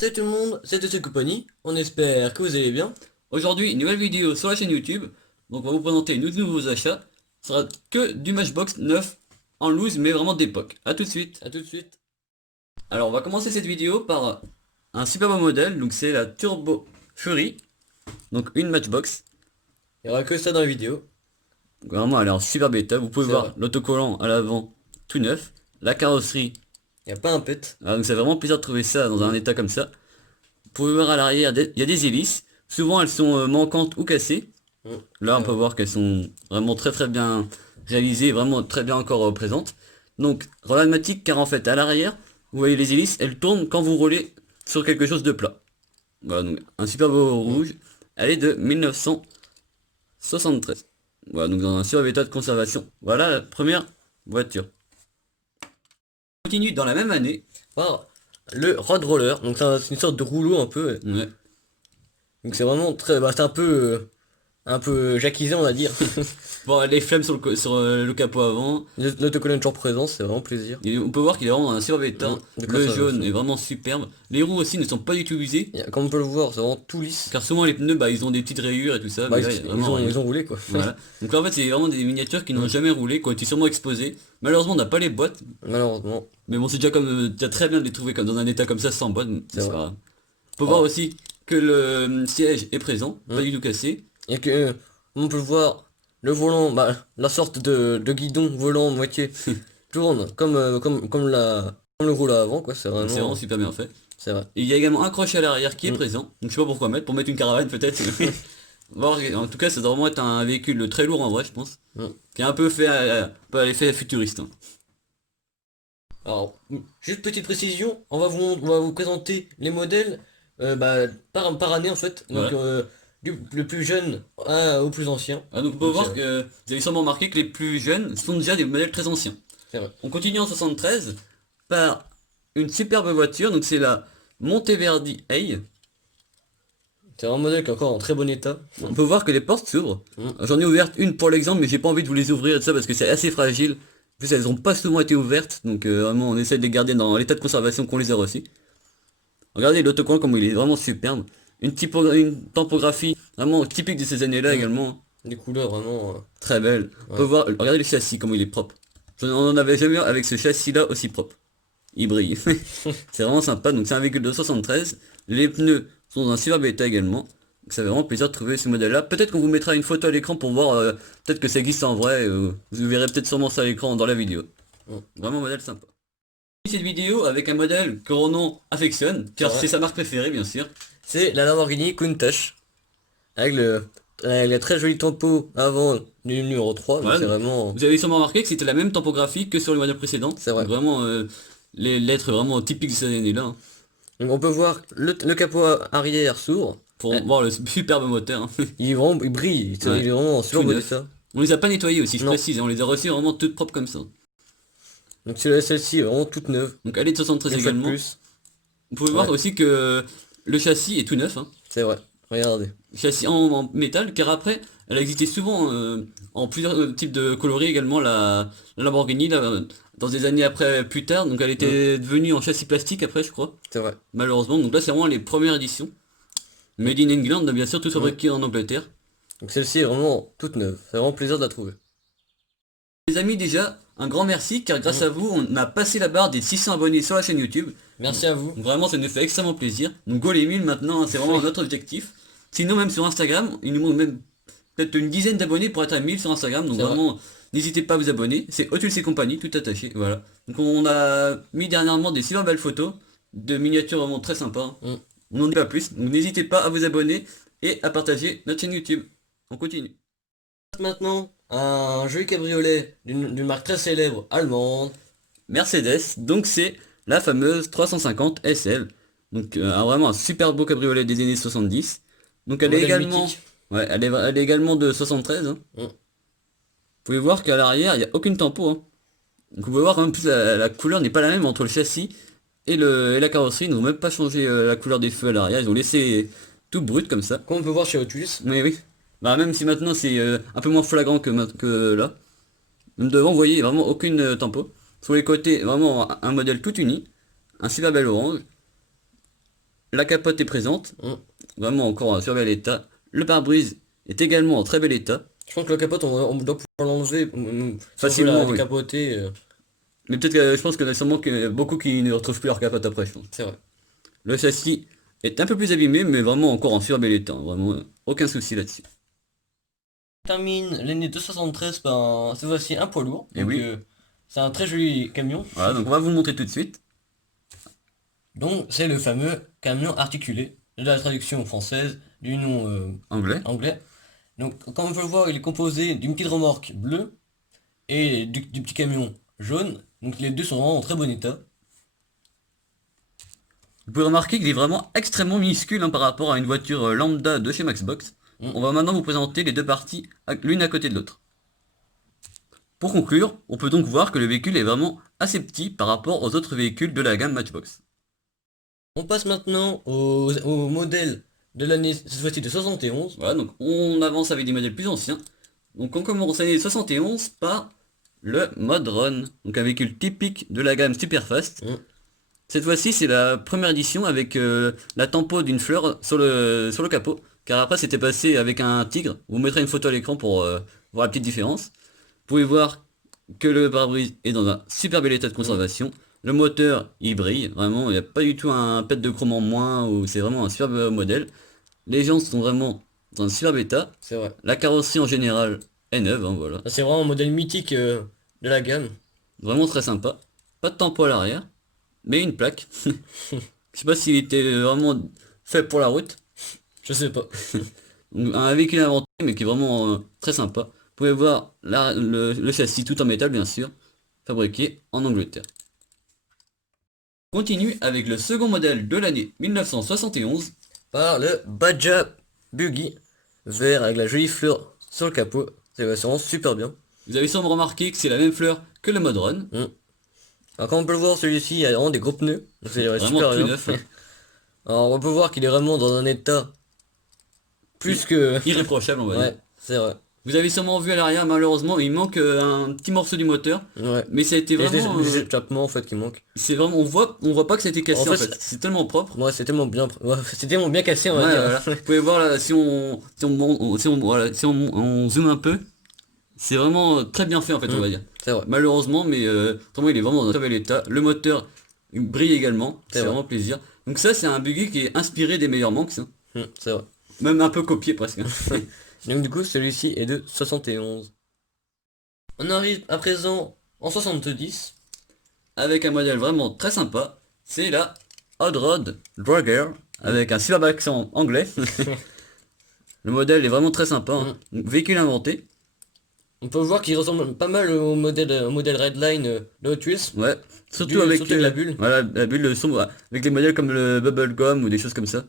Salut tout le monde, c'est TC Compagnie, on espère que vous allez bien. Aujourd'hui, une nouvelle vidéo sur la chaîne YouTube. Donc on va vous présenter nos nouveaux achats. Ce sera que du Matchbox neuf en loose mais vraiment d'époque. A tout de suite. A tout de suite. Alors on va commencer cette vidéo par un super beau modèle. Donc c'est la Turbo Fury. Donc une Matchbox. Il n'y aura que ça dans la vidéo, Donc, vraiment elle est en super bêta. Vous pouvez c'est vrai. voir l'autocollant à l'avant tout neuf. La carrosserie. Il n'y a pas un pet. Donc ça fait vraiment plaisir de trouver ça dans un état comme ça. Vous pouvez voir à l'arrière, il y a des hélices. Souvent elles sont manquantes ou cassées. Là, on C'est peut vrai. voir qu'elles sont vraiment très bien réalisées, vraiment très bien encore présentes. Donc, problématique car en fait, à l'arrière, vous voyez les hélices, elles tournent quand vous roulez sur quelque chose de plat. Voilà, donc un super beau rouge. Elle est de 1973. Voilà, donc dans un super état de conservation. Voilà la première voiture. On continue dans la même année. Par le Road Roller, donc c'est une sorte de rouleau un peu. Ouais. Donc c'est vraiment très, c'est un peu jacquisé on va dire. Bon, les flammes sur sur le capot avant. L'autocollant est toujours présent, c'est vraiment plaisir. Et on peut voir qu'il est vraiment dans un super état. De Le jaune est conservation. vraiment superbe. Les roues aussi ne sont pas du tout usées. Comme on peut le voir, c'est vraiment tout lisse. Car souvent les pneus, bah, ils ont des petites rayures et tout ça, Bah, mais là, il y a vraiment rien. ils ont roulé quoi. Voilà. Donc là, en fait, c'est vraiment des miniatures qui n'ont jamais roulé, qui ont été sûrement exposées. Malheureusement, on n'a pas les boîtes. Malheureusement, Mais bon, c'est déjà comme, déjà très bien de les trouver comme dans un état comme ça, sans boîte, mais c'est c'est pas vrai. grave. On peut voir Oh. aussi que le siège est présent, pas du tout cassé. Et que, on peut le voir, le volant, bah, la sorte de guidon volant moitié tourne comme le rouleau avant, quoi, Donc c'est vraiment super bien fait. c'est vrai. Et il y a également un crochet à l'arrière qui est Mm. présent. Donc je sais pas pourquoi mettre, pour mettre une caravane peut-être. Voir, en tout cas, ça doit vraiment être un véhicule très lourd en vrai, je pense. Mm. Qui est un peu fait un peu à l'effet futuriste, hein. Alors, juste petite précision, on va vous présenter les modèles bah, par année en fait, donc Voilà. le plus jeune au plus ancien. Ah, donc on peut Donc voir que vous avez sûrement remarqué que les plus jeunes sont déjà des modèles très anciens. c'est vrai. On continue en 73 par une superbe voiture, donc c'est la Monteverdi Hay. C'est un modèle qui est encore en très bon état. On peut voir que les portes s'ouvrent. Mm. J'en ai ouvert une pour l'exemple, mais j'ai pas envie de vous les ouvrir et tout ça parce que c'est assez fragile. En plus, elles ont pas souvent été ouvertes, donc vraiment on essaie de les garder dans l'état de conservation qu'on les a reçus. Regardez l'autocollant comme il est vraiment superbe. Une typographie vraiment typique de ces années-là Mm. également. Des couleurs vraiment. Très belle. On peut Ouais. voir, regardez le châssis, comment il est propre. On n'en avait jamais vu avec ce châssis-là aussi propre. Il brille. C'est vraiment sympa. Donc c'est un véhicule de 73. Les pneus sont dans un super bêta également. Donc ça fait vraiment plaisir de trouver ce modèle-là. Peut-être qu'on vous mettra une photo à l'écran pour voir, peut-être que ça existe en vrai. Vous verrez peut-être sûrement ça à l'écran dans la vidéo. Mm. Vraiment modèle sympa. Cette vidéo avec un modèle que Ronan affectionne, C'est car vrai. c'est sa marque préférée bien sûr. C'est la Lamborghini Countach. Avec le très joli tempo avant du numéro 3, donc Voilà, c'est donc, vraiment. vous avez sûrement remarqué que c'était la même typographie que sur le modèle précédent. C'est vrai. Donc vraiment les lettres vraiment typiques de cette année-là, hein. Donc on peut voir le capot arrière s'ouvre. Pour Euh, voir le superbe moteur, hein. il brille, il Ouais, est vraiment en super tout bon neuf. état. On les a pas nettoyés aussi, je Non. précise, hein. On les a reçus vraiment toutes propres comme ça. Donc celle-ci est vraiment toute neuve. Donc elle est de 73 Une fois de également. plus. Vous pouvez voir Ouais, aussi que le châssis est tout neuf, hein. c'est vrai. Regardez. Châssis en métal, car après, elle a existé souvent en plusieurs types de coloris également, la Lamborghini, là, dans des années après, plus tard, donc elle Mm, était devenue en châssis plastique après, je crois, c'est vrai. malheureusement. Donc là, c'est vraiment les premières éditions. Mm, Made in England, bien sûr, tout mm. fabriqué en Angleterre. Donc celle-ci est vraiment toute neuve. C'est vraiment plaisir de la trouver. Les amis, déjà, un grand merci, car grâce Mm. à vous, on a passé la barre des 600 abonnés sur la chaîne YouTube. Merci à vous. Donc vraiment, ça nous fait extrêmement plaisir. Donc go les 1000 maintenant, hein, c'est vraiment notre objectif. Sinon, même sur Instagram, il nous manque même peut-être une dizaine d'abonnés pour être à 1000 sur Instagram. Donc C'est vrai. vraiment, n'hésitez pas à vous abonner. C'est Otus et compagnie, tout attaché. Voilà. Donc on a mis dernièrement des super belles photos de miniatures vraiment très sympas. Mm. On n'en dit pas plus. Donc n'hésitez pas à vous abonner et à partager notre chaîne YouTube. On continue. Maintenant, un joli cabriolet d'une marque très célèbre allemande. Mercedes, donc c'est la fameuse 350 SL. Donc vraiment un super beau cabriolet des années 70. Donc Un elle est modèle également, mythique. ouais, elle est également de 73, hein. Mm. Vous pouvez voir qu'à l'arrière, il n'y a aucune tempo, hein. Donc vous pouvez voir quand même plus la couleur n'est pas la même entre le châssis et la carrosserie. Ils n'ont même pas changé la couleur des feux à l'arrière. Ils ont laissé tout brut comme ça. Comme on peut voir chez Otus. Mais oui. Bah même si maintenant c'est un peu moins flagrant que là. Même devant, vous voyez vraiment aucune tempo. Sur les côtés, vraiment un modèle tout uni. Un super bel orange. la capote est présente, Mm. vraiment encore en super bel état. Le pare-brise est également en très bel état. Je pense que la capote, on doit pouvoir l'enlever. Si on veut Facilement, la oui. décapoter, Mais peut-être que je pense qu'il y en a sûrement beaucoup qui ne retrouvent plus leur capote après, je pense. c'est vrai. Le châssis est un peu plus abîmé, mais vraiment encore en super bel état, hein. Vraiment, aucun souci là-dessus. On termine l'année 273 par cette fois-ci un poids lourd. Et Donc oui. c'est un très joli camion. Voilà, donc on va vous le montrer tout de suite. Donc c'est le fameux camion articulé de la traduction française du nom Anglais. anglais. Donc comme on peut le voir, il est composé d'une petite remorque bleue et du petit camion jaune. Donc les deux sont vraiment en très bon état. Vous pouvez remarquer qu'il est vraiment extrêmement minuscule, hein, par rapport à une voiture lambda de chez Maxbox. Mm. On va maintenant vous présenter les deux parties, l'une à côté de l'autre. Pour conclure, on peut donc voir que le véhicule est vraiment assez petit par rapport aux autres véhicules de la gamme Matchbox. On passe maintenant au modèle de l'année, cette fois-ci de 71. Voilà, donc on avance avec des modèles plus anciens. Donc on commence l'année 71 par le Mod Run, donc un véhicule typique de la gamme Superfast. Mm. Cette fois-ci, c'est la première édition avec la tempo d'une fleur sur le capot. Car après, c'était passé avec un tigre. Vous mettrez une photo à l'écran pour voir la petite différence. Vous pouvez voir que le pare-brise est dans un super bel état de conservation. Le moteur, il brille. Vraiment, il n'y a pas du tout un pet de chrome en moins. Ou c'est vraiment un superbe modèle. Les jantes sont vraiment dans un superbe état. C'est vrai. La carrosserie en général est neuve, hein, voilà. C'est vraiment un modèle mythique de la gamme. Vraiment très sympa. Pas de tempo à l'arrière, mais une plaque. Je sais pas s'il était vraiment fait pour la route. Je sais pas. Donc, un véhicule inventé, mais qui est vraiment très sympa. Vous pouvez voir le châssis tout en métal, bien sûr, fabriqué en Angleterre. On continue avec le second modèle de l'année 1971. Par le Badja Buggy vert avec la jolie fleur sur le capot. C'est vraiment super bien. Vous avez sûrement remarqué que c'est la même fleur que le Mod Run. Alors comme on peut le voir, celui-ci a vraiment des gros pneus. Donc c'est Vraiment super tout bien. neuf, hein. Alors on peut voir qu'il est vraiment dans un état plus que... Irréprochable, on va dire. Ouais, c'est vrai. Vous avez sûrement vu à l'arrière, malheureusement, il manque un petit morceau du moteur. Ouais. Mais ça a été Il y a vraiment... des échappements en fait qui manquent. c'est vraiment... on voit pas que ça a été cassé, En en fait, fait. C'est tellement propre. Ouais, c'est tellement bien, ouais, c'est tellement bien cassé, on va Ouais, dire. voilà. Vous pouvez voir là, si on zoome un peu, c'est vraiment très bien fait, en fait, on va dire. C'est vrai. Malheureusement, mais autrement, il est vraiment dans un très bel état. Le moteur il brille également, c'est vrai. vraiment plaisir. Donc ça, c'est un buggy qui est inspiré des meilleurs Manx, hein. C'est vrai. Même un peu copié presque, hein. Donc du coup, celui-ci est de 71. On arrive à présent en 70. Avec un modèle vraiment très sympa, c'est la Hot Rod Dragger, avec un superbe accent anglais. Le modèle est vraiment très sympa, hein. Donc, véhicule inventé. On peut voir qu'il ressemble pas mal au modèle Redline de Hot Wheels. Ouais, surtout avec surtout la bulle. Voilà, la bulle sombre, avec des modèles comme le Bubblegum ou des choses comme ça.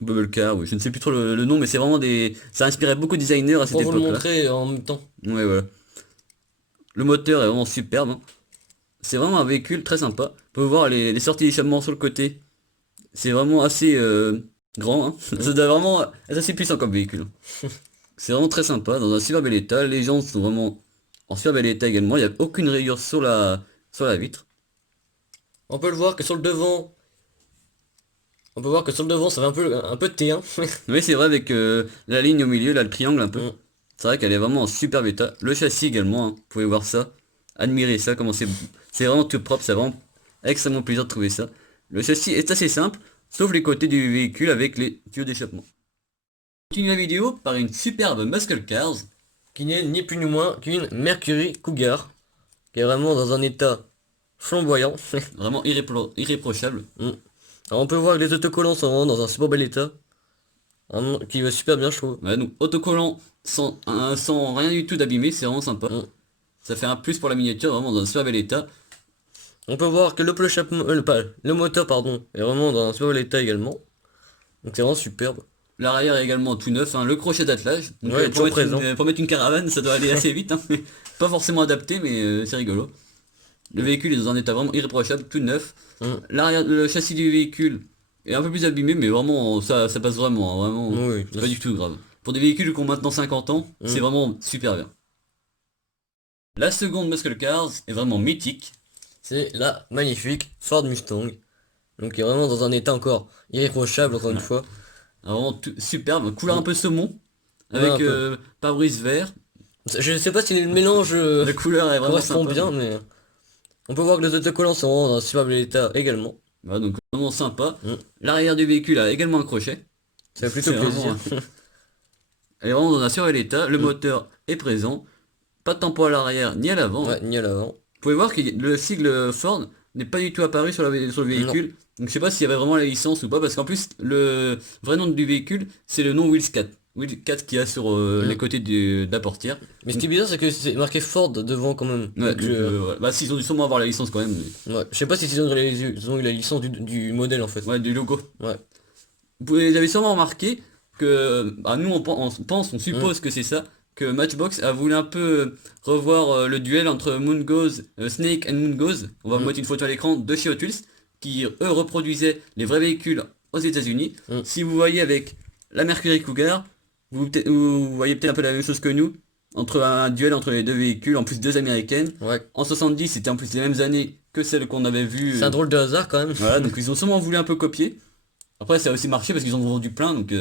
Bubblecar, oui, je ne sais plus trop le nom, mais c'est vraiment des... ça a inspiré beaucoup de designers à cette Pour vous le époque-là. montrer en même temps. Ouais, voilà. Le moteur est vraiment superbe, hein. C'est vraiment un véhicule très sympa. Vous pouvez voir les sorties d'échappement sur le côté. C'est vraiment assez grand, hein. Ça doit vraiment être assez puissant comme véhicule. C'est vraiment très sympa, dans un super bel état. Les jantes sont vraiment en super bel état également. Il n'y a aucune rayure sur la vitre. On peut le voir que sur le devant. On peut voir que sur le devant ça va un peu de T1. Oui, c'est vrai, avec la ligne au milieu, là, le triangle un peu. Mm. C'est vrai qu'elle est vraiment en superbe état. Le châssis également, hein. Vous pouvez voir ça. Admirez ça, comment c'est vraiment tout propre. C'est vraiment extrêmement plaisir de trouver ça. Le châssis est assez simple, sauf les côtés du véhicule avec les tuyaux d'échappement. On continue la vidéo par une superbe muscle cars. Qui n'est ni plus ni moins qu'une Mercury Cougar. Qui est vraiment dans un état flamboyant. Vraiment irréprochable. Alors on peut voir que les autocollants sont vraiment dans un super bel état. Vraiment, qui va super bien, je trouve. Ouais, donc autocollant sans rien du tout d'abîmé, c'est vraiment sympa. Ça fait un plus pour la miniature, vraiment dans un super bel état. On peut voir que le moteur pardon, est vraiment dans un super bel état également. Donc c'est vraiment superbe. L'arrière est également tout neuf, hein. Le crochet d'attelage. Donc, Ouais, toujours présent. pour mettre une caravane, ça doit aller assez vite, hein. Pas forcément adapté, mais c'est rigolo. Le véhicule est dans un état vraiment irréprochable, tout neuf. Le châssis du véhicule est un peu plus abîmé, mais vraiment ça passe vraiment, hein. Vraiment, Oui, c'est pas du tout grave. Pour des véhicules qui ont maintenant 50 ans, c'est vraiment super bien. La seconde muscle cars est vraiment mythique. c'est la magnifique Ford Mustang. Donc il est vraiment dans un état encore irréprochable encore une fois. Vraiment superbe, couleur un peu saumon, Ouais, avec un peu. pare-brise vert. Je sais pas si le mélange La couleur est vraiment correspond sympa. bien, mais on peut voir que les autocollants sont vraiment dans un super bel état également. Voilà, donc vraiment sympa. Mm. L'arrière du véhicule a également un crochet. Ça fait plutôt C'est plaisir. vraiment, elle est vraiment dans un super bel état. Le Mm. moteur est présent. Pas de tampon à l'arrière ni à l'avant. Ouais, ni à l'avant. Vous pouvez voir que le sigle Ford n'est pas du tout apparu sur le Non. véhicule. Donc je sais pas s'il y avait vraiment la licence ou pas, parce qu'en plus le vrai nom du véhicule c'est le nom Wheels 4. Wheels 4 qu'il y a sur les Mm. côtés de la portière. Mais ce qui est bizarre, c'est que c'est marqué Ford devant quand même. Ouais, Donc, donc, ouais. Bah s'ils ont dû sûrement avoir la licence quand même. ouais. Je sais pas si ils ont eu la licence du modèle en fait. Ouais, du logo. Ouais. Vous avez sûrement remarqué que bah, nous on suppose que c'est ça, que Matchbox a voulu un peu revoir le duel entre Snake and Moongoes. On va vous Mm. mettre une photo à l'écran de chez Hot Wheels, qui eux reproduisaient les vrais véhicules aux États-Unis. Mm. Si vous voyez avec la Mercury Cougar, vous voyez peut-être un peu la même chose que nous, entre un duel entre les deux véhicules, en plus deux américaines. Ouais. En 70, c'était en plus les mêmes années que celles qu'on avait vues. C'est un drôle de hasard quand même. Voilà, donc ils ont sûrement voulu un peu copier. Après, ça a aussi marché parce qu'ils ont vendu plein, donc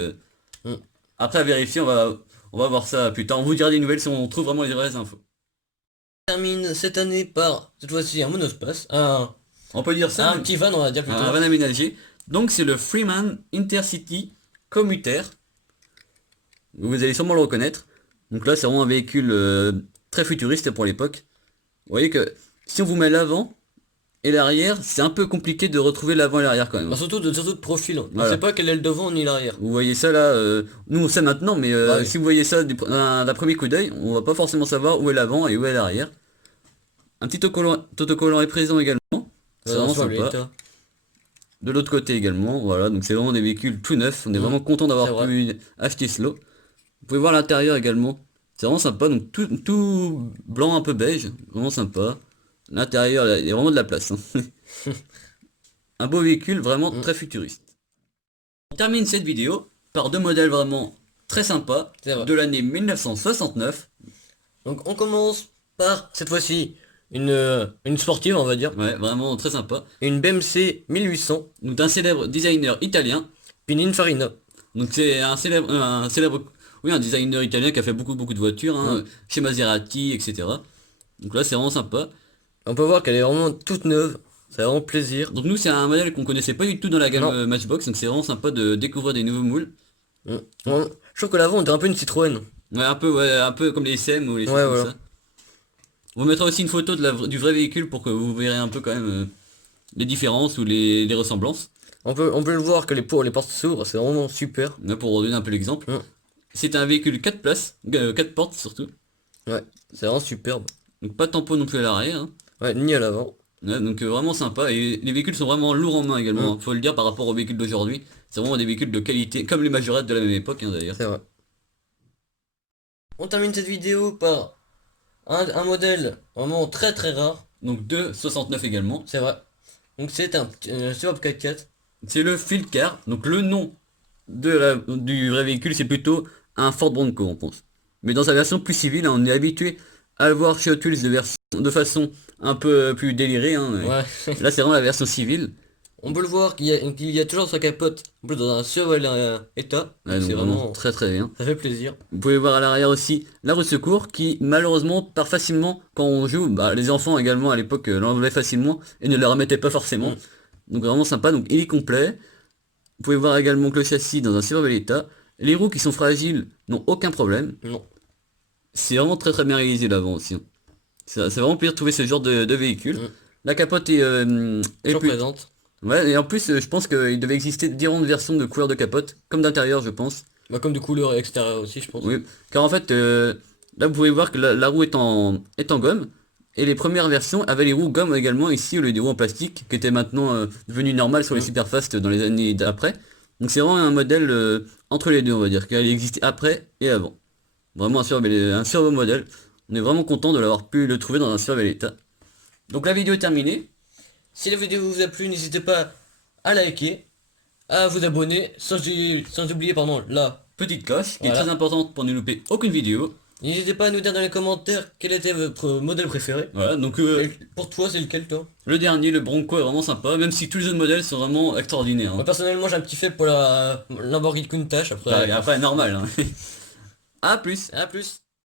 Mm. après à vérifier, on va voir ça plus tard. On vous dira des nouvelles si on trouve vraiment les vraies infos. On termine cette année par cette fois-ci un monospace, On peut dire ça, un petit van on va dire plutôt. un van aménagé. Donc c'est le Freeman Intercity Commuter. Vous allez sûrement le reconnaître. Donc là, c'est vraiment un véhicule très futuriste pour l'époque. Vous voyez que si on vous met l'avant et l'arrière, c'est un peu compliqué de retrouver l'avant et l'arrière quand même. Bah, surtout de profil. On Voilà. sait pas quel est le devant ni l'arrière. Vous voyez ça là, nous on sait maintenant, mais Ouais. si vous voyez ça d'un premier coup d'œil, on va pas forcément savoir où est l'avant et où est l'arrière. Un petit autocollant est présent également, c'est vraiment Sur sympa. l'état. De l'autre côté également, voilà, donc c'est vraiment des véhicules tout neufs, on est vraiment content c'est d'avoir vrai. pu acheter ce lot. Vous pouvez voir l'intérieur également, c'est vraiment sympa, donc tout blanc un peu beige, vraiment sympa. L'intérieur, il y a vraiment de la place, hein. Un beau véhicule vraiment très futuriste. On termine cette vidéo par deux modèles vraiment très sympas C'est vrai. de l'année 1969. Donc on commence par cette fois-ci une sportive on va dire. Ouais, vraiment très sympa. Une BMC 1800 Donc d'un célèbre designer italien. Pininfarina. Donc c'est oui, un designer italien qui a fait beaucoup de voitures, hein, chez Maserati, etc. Donc là c'est vraiment sympa. On peut voir qu'elle est vraiment toute neuve. Ça fait vraiment plaisir. Donc nous c'est un modèle qu'on connaissait pas du tout dans la gamme Non. Matchbox, donc c'est vraiment sympa de découvrir des nouveaux moules. Je trouve que l'avant on dirait un peu une Citroën. Ouais, un peu comme les SM ou les choses Ouais, comme voilà. ça. On vous mettra aussi une photo du vrai véhicule pour que vous verrez un peu quand même les différences ou les ressemblances. On peut le voir que les portes s'ouvrent, c'est vraiment super. Là, pour donner un peu l'exemple. C'est un véhicule 4 places, 4 portes surtout. Ouais, c'est vraiment superbe. Donc pas de tampon non plus à l'arrière, hein. Ouais, ni à l'avant. Ouais, donc vraiment sympa. Et les véhicules sont vraiment lourds en main également, hein. Faut le dire par rapport aux véhicules d'aujourd'hui. C'est vraiment des véhicules de qualité, comme les majorettes de la même époque, hein, d'ailleurs. C'est vrai. On termine cette vidéo par un modèle vraiment très rare. Donc 2,69 également. C'est vrai. Donc c'est un superbe 4x4. C'est le Field Car. Donc le nom du vrai véhicule, c'est plutôt un Ford Bronco, on pense. Mais dans sa version plus civile, hein, on est habitué à le voir chez Hot Wheels de façon un peu plus délirée, hein. Ouais. Là, c'est vraiment la version civile. On peut le voir qu'il y a toujours sa capote, en plus dans un super état. Ouais, donc C'est vraiment vraiment... très bien. Ça fait plaisir. Vous pouvez voir à l'arrière aussi la roue de secours qui malheureusement part facilement quand on joue. Bah, les enfants également à l'époque l'enlevaient facilement et ne la remettaient pas forcément. Donc vraiment sympa, donc il est complet. Vous pouvez voir également que le châssis dans un super bel état. Les roues qui sont fragiles n'ont aucun problème. Non. C'est vraiment très bien réalisé l'avant aussi, hein. C'est vraiment plaisir de trouver ce genre de véhicule. La capote est Toujours présente. Ouais, et en plus je pense qu'il devait exister différentes versions de couleurs de capote, comme d'intérieur je pense. Bah, comme de couleur extérieure aussi, je pense. Oui, car en fait, là vous pouvez voir que la roue est en gomme, et les premières versions avaient les roues gomme également ici, au lieu des roues en plastique, qui étaient maintenant devenues normales sur les Superfast dans les années d'après. Donc c'est vraiment un modèle entre les deux, on va dire, car il existait après et avant. Vraiment un super beau modèle. On est vraiment content de l'avoir pu le trouver dans un super bel état. Donc la vidéo est terminée. Si la vidéo vous a plu, n'hésitez pas à liker, à vous abonner, sans oublier pardon, la... Petite cloche, qui est Voilà. très importante pour ne louper aucune vidéo. N'hésitez pas à nous dire dans les commentaires quel était votre modèle préféré. Voilà, donc Et pour toi, c'est lequel toi? le dernier, le Bronco, est vraiment sympa, même si tous les autres modèles sont vraiment extraordinaires. Moi Hein. personnellement, j'ai un petit fait pour la Lamborghini Countach après. Après, normal. Hein. À plus. À plus.